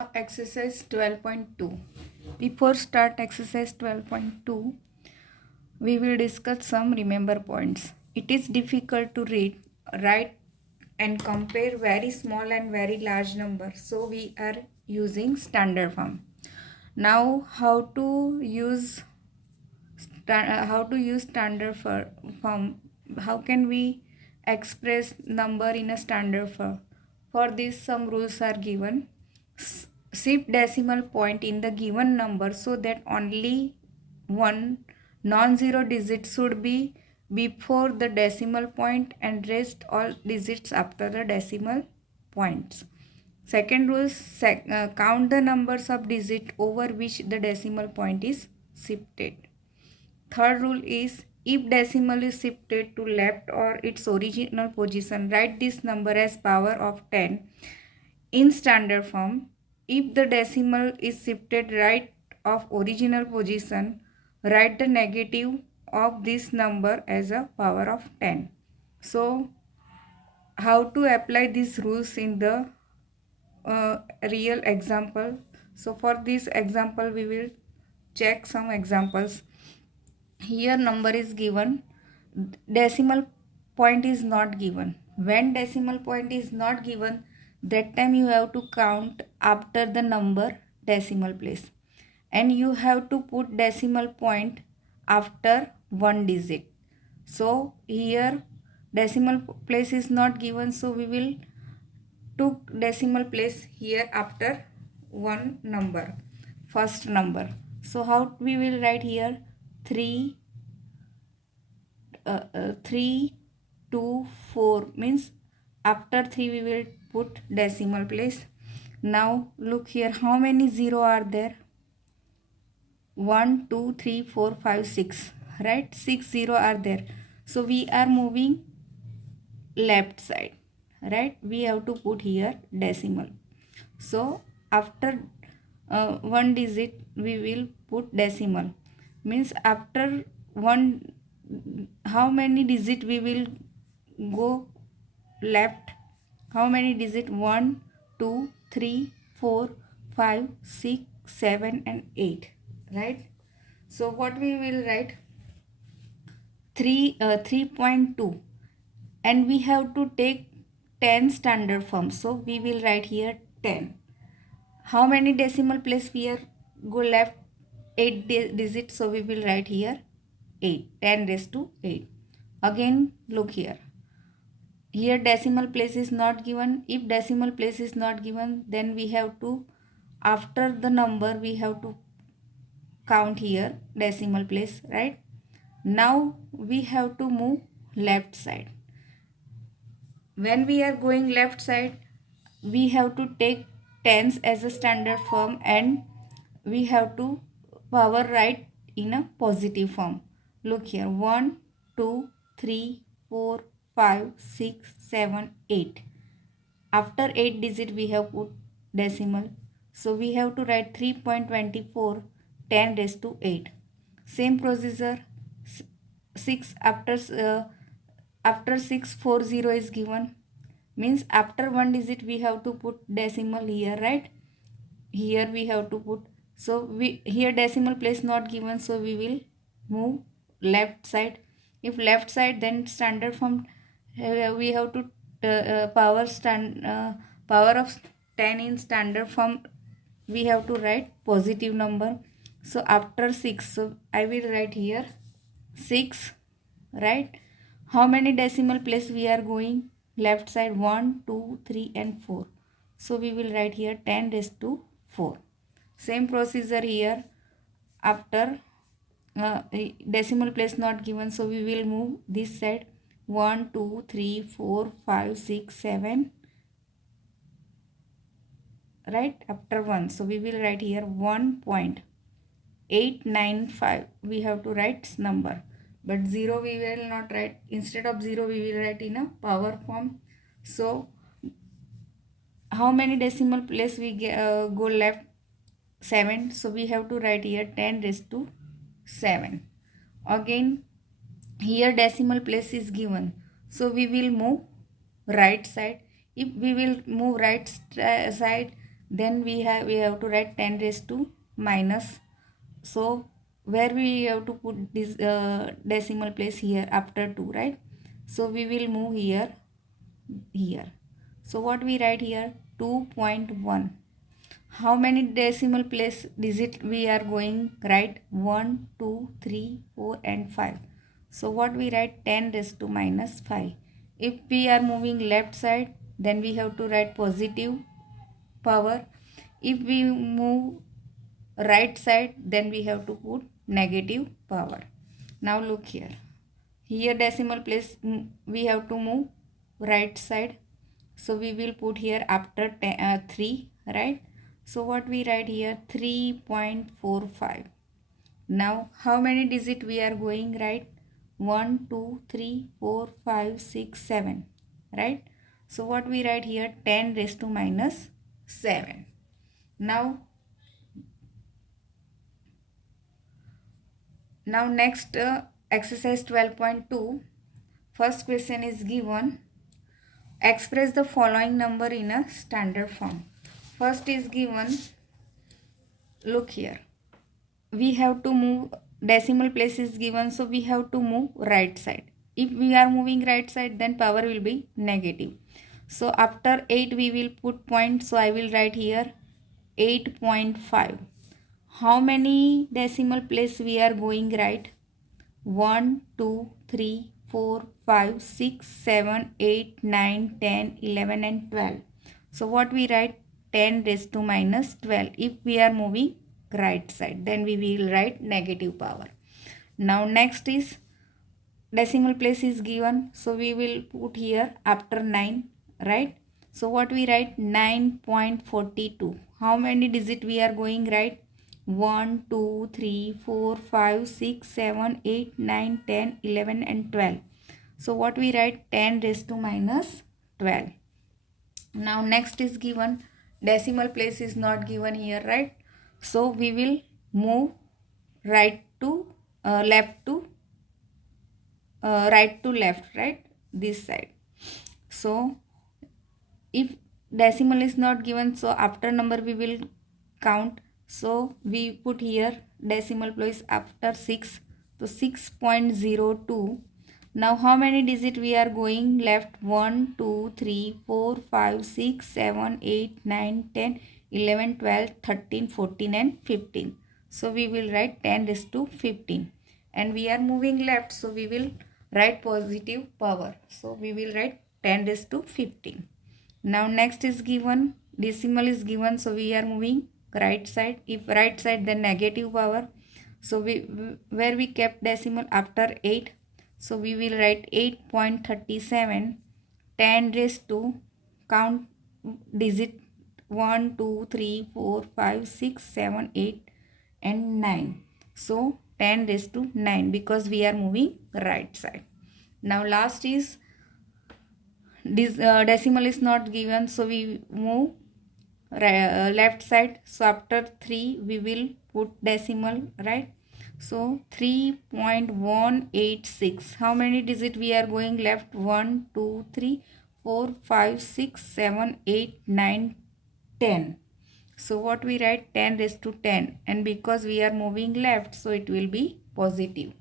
Exercise 12.2. Before start exercise 12.2, we will discuss some remember points. It is difficult to read, write and compare very small and very large numbers. So we are using standard form. Now how to use standard form? How can we express number in a standard form? For this, some rules are given. Shift decimal point in the given number so that only one non-zero digit should be before the decimal point and rest all digits after the decimal points. Second rule, count the numbers of digit over which the decimal point is shifted. Third rule is if decimal is shifted to left or its original position, write this number as power of 10 in standard form. If the decimal is shifted right of original position, write the negative of this number as a power of 10. So, how to apply these rules in the real example? So, for this example, we will check some examples. Here number is given, decimal point is not given. When decimal point is not given, that time you have to count after the number decimal place, and you have to put decimal point after one digit. So here decimal place is not given, so we will took decimal place here after one number, first number. So how we will write here 3 3 2 4 means after 3 we will put decimal place. Now look here, how many zero are there? 1 2 3 4 5 6, right? 6 zero are there, so we are moving left side, right? We have to put here decimal. So after one digit we will put decimal, means after one, how many digit we will go left? How many digit? 1 2 3 4 5 6 7 and 8, right? So what we will write? 3.2, and we have to take 10 standard form, so we will write here 10. How many decimal place we are go left? 8 digits, so we will write here 8, 10 raised to 8. Again look here, here decimal place is not given. If decimal place is not given, then we have to, after the number we have to count here decimal place, right? Now we have to move left side. When we are going left side, we have to take tens as a standard form, and we have to power write in a positive form. Look here, 1 2 3 4 5 6 7 8. After 8 digit we have put decimal, so we have to write 3.24 10 raised to 8. Same procedure, 6 after 640 is given, means after one digit we have to put decimal here, right? Here we have to put, so we here decimal place not given, so we will move left side. If left side, then standard form, we have to power of 10 in standard form, we have to write positive number. So after 6, so I will write here 6, right? How many decimal place we are going left side? 1 2 3 and 4, so we will write here 10 raised to 4. Same procedure here, after decimal place not given, so we will move this side. 1 2 3 4 5 6 7, right? After 1, so we will write here 1.895, we have to write number, but 0 we will not write. Instead of 0 we will write in a power form. So how many decimal place we go left? 7, so we have to write here 10 raised to 7. Again here decimal place is given, so we will move right side. If we will move right side, then we have to write 10 raised to minus. So where we have to put this decimal place? Here after 2, right? So we will move here. So what we write here? 2.1. How many decimal place digit we are going? Right? 1, 2, 3, 4 and 5. So what we write? 10 raised to minus 5. If we are moving left side, then we have to write positive power. If we move right side, then we have to put negative power. Now look here. Here decimal place we have to move right side. So we will put here after 3, right? So what we write here? 3.45. Now how many digit we are going? Right? 1, 2, 3, 4, 5, 6, 7. Right? So what we write here? 10 raised to minus 7. Now next exercise 12.2. First question is given. Express the following number in a standard form. First is given. Look here. We have to move decimal place is given, so we have to move right side. If we are moving right side, then power will be negative. So after 8 we will put point. So I will write here 8.5. How many decimal place we are going? Right? 1, 2, 3, 4, 5, 6, 7, 8, 9, 10, 11 and 12. So what we write? 10 raised to minus 12. If we are moving right side, then we will write negative power. Now next is decimal place is given. So we will put here after 9, right? So what we write? 9.42. How many digit we are going? Right? 1, 2, 3, 4, 5, 6, 7, 8, 9, 10, 11 and 12. So what we write? 10 raised to minus 12. Now next is given. Decimal place is not given here, right? So we will move right to left to right to left, right? This side. So if decimal is not given, so after number we will count. So we put here decimal place after 6. So 6.02. Now how many digit we are going? Left? 1, 2, 3, 4, 5, 6, 7, 8, 9, 10, 11, 12, 13, 14 and 15. So we will write 10 raised to 15. And we are moving left, so we will write positive power. So we will write 10 raised to 15. Now next is given. Decimal is given, so we are moving right side. If right side, then negative power. So where we kept decimal? After 8. So we will write 8.37. 10 raised to count digit 1, 2, 3, 4, 5, 6, 7, 8 and 9. So 10 raised to 9 because we are moving right side. Now last is this decimal is not given, so we move left side. So after 3 we will put decimal, right? So 3.186. How many digit we are going? Left? 1, 2, 3, 4, 5, 6, 7, 8, 9, 10. So what we write? 10 raised to 10. And because we are moving left, so it will be positive.